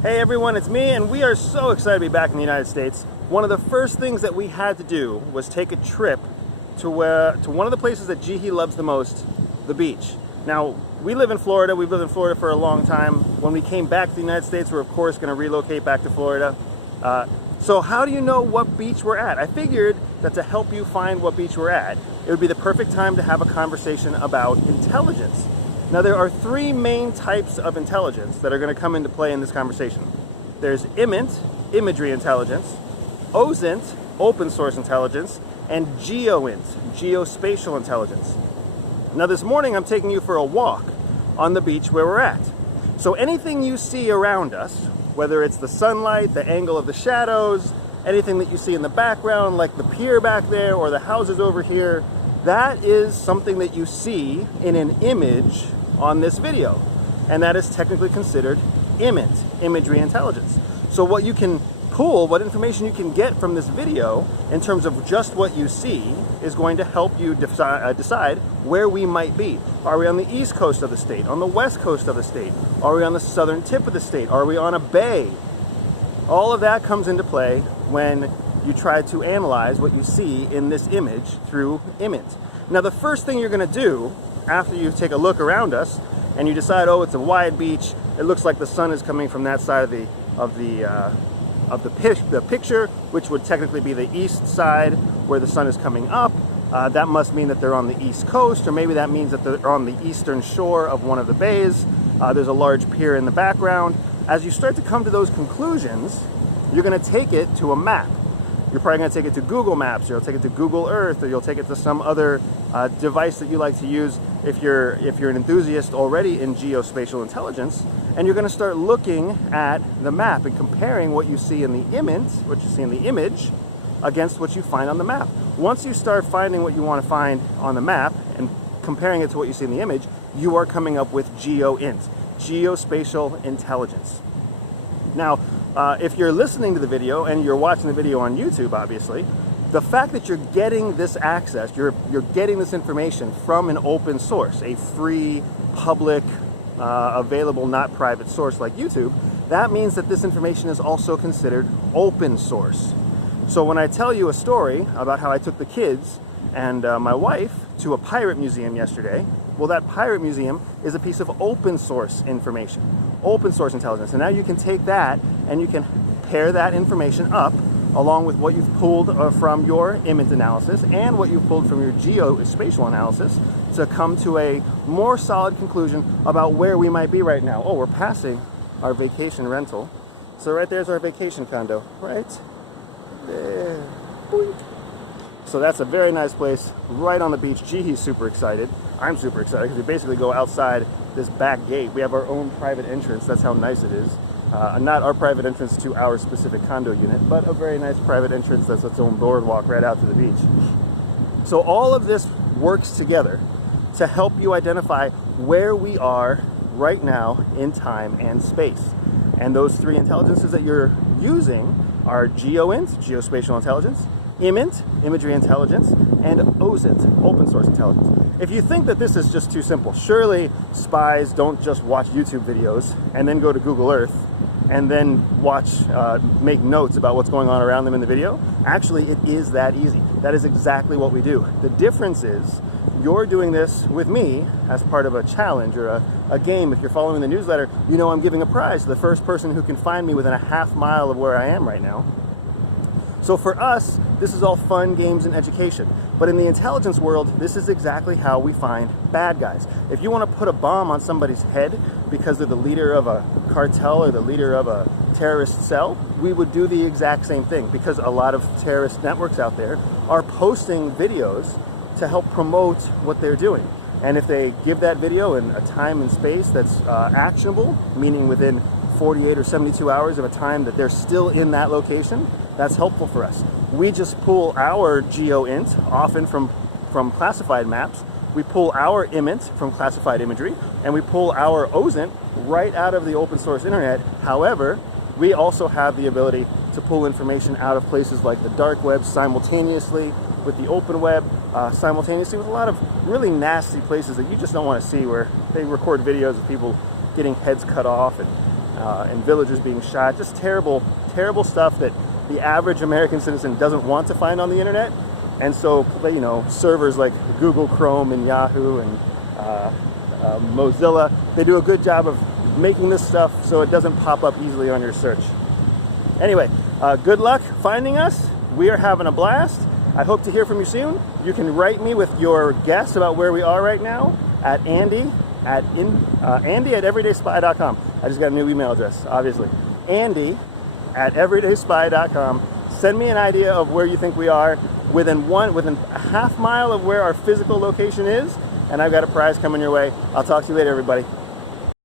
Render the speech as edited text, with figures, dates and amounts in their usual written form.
Hey everyone, it's me, and we are so excited to be back in the United States. One of the first things that we had to do was take a trip to one of the places that Jihi loves the most, the beach. Now, we live in Florida. We've lived in Florida for a long time. When we came back to the United States, we're of course going to relocate back to Florida. So how do you know what beach we're at? I figured that to help you find what beach we're at, it would be the perfect time to have a conversation about intelligence. Now, there are three main types of intelligence that are going to come into play in this conversation. There's IMINT, imagery intelligence, OSINT, open source intelligence, and GEOINT, geospatial intelligence. Now, this morning I'm taking you for a walk on the beach where we're at. So anything you see around us, whether it's the sunlight, the angle of the shadows, anything that you see in the background, like the pier back there or the houses over here, that is something that you see in an image on this video, and that is technically considered IMINT, imagery intelligence. So what you can pull, what information you can get from this video in terms of just what you see is going to help you decide where we might be. Are we on the east coast of the state, on the west coast of the state? Are we on the southern tip of the state? Are we on a bay? All of that comes into play when you try to analyze what you see in this image through IMINT. Now, the first thing you're going to do after you take a look around us and you decide, oh, it's a wide beach, it looks like the sun is coming from that side of the picture, which would technically be the east side where the sun is coming up. That must mean that they're on the east coast, or maybe that means that they're on the eastern shore of one of the bays. There's a large pier in the background. As you start to come to those conclusions, you're going to take it to a map. You're probably going to take it to Google Maps, or you'll take it to Google Earth, or you'll take it to some other device that you like to use if you're an enthusiast already in geospatial intelligence, and you're going to start looking at the map and comparing what you see in the IMINT, what you see in the image, against what you find on the map. Once you start finding what you want to find on the map and comparing it to what you see in the image, you are coming up with GEOINT, geospatial intelligence. Now, if you're listening to the video and you're watching the video on YouTube, obviously, the fact that you're getting this access, you're getting this information from an open source, a free, public, available, not private source like YouTube, that means that this information is also considered open source. So when I tell you a story about how I took the kids and my wife to a pirate museum yesterday, well, that pirate museum is a piece of open source information, open source intelligence. And now you can take that and you can pair that information up along with what you've pulled from your IMINT analysis and what you've pulled from your geospatial analysis to come to a more solid conclusion about where we might be right now. Oh, we're passing our vacation rental. So right there's our vacation condo, right there. Boink. So that's a very nice place right on the beach. Jihi's super excited. I'm super excited because we basically go outside this back gate. We have our own private entrance. That's how nice it is. Not our private entrance to our specific condo unit, but a very nice private entrance that's its own boardwalk right out to the beach. So all of this works together to help you identify where we are right now in time and space. And those three intelligences that you're using are GEOINT, geospatial intelligence, IMINT, imagery intelligence, and OSINT, open source intelligence. If you think that this is just too simple, surely spies don't just watch YouTube videos and then go to Google Earth and then make notes about what's going on around them in the video. Actually, it is that easy. That is exactly what we do. The difference is you're doing this with me as part of a challenge or a game. If you're following the newsletter, you know I'm giving a prize to the first person who can find me within a half mile of where I am right now. So for us, this is all fun, games, and education. But in the intelligence world, this is exactly how we find bad guys. If you want to put a bomb on somebody's head because they're the leader of a cartel or the leader of a terrorist cell, we would do the exact same thing, because a lot of terrorist networks out there are posting videos to help promote what they're doing. And if they give that video in a time and space that's actionable, meaning within 48 or 72 hours of a time that they're still in that location, that's helpful for us. We just pull our GEOINT often from classified maps. We pull our IMINT from classified imagery, and we pull our OSINT right out of the open source internet. However, we also have the ability to pull information out of places like the dark web simultaneously with the open web, simultaneously with a lot of really nasty places that you just don't want to see, where they record videos of people getting heads cut off and and villagers being shot. Just terrible, terrible stuff that the average American citizen doesn't want to find on the internet. And so, you know, servers like Google Chrome and Yahoo and Mozilla, they do a good job of making this stuff so it doesn't pop up easily on your search. Anyway, good luck finding us. We are having a blast. I hope to hear from you soon. You can write me with your guess about where we are right now at Andy at everydayspy.com. I just got a new email address, obviously. Andy at everydayspy.com. Send me an idea of where you think we are within a half mile of where our physical location is, and I've got a prize coming your way. I'll talk to you later, everybody.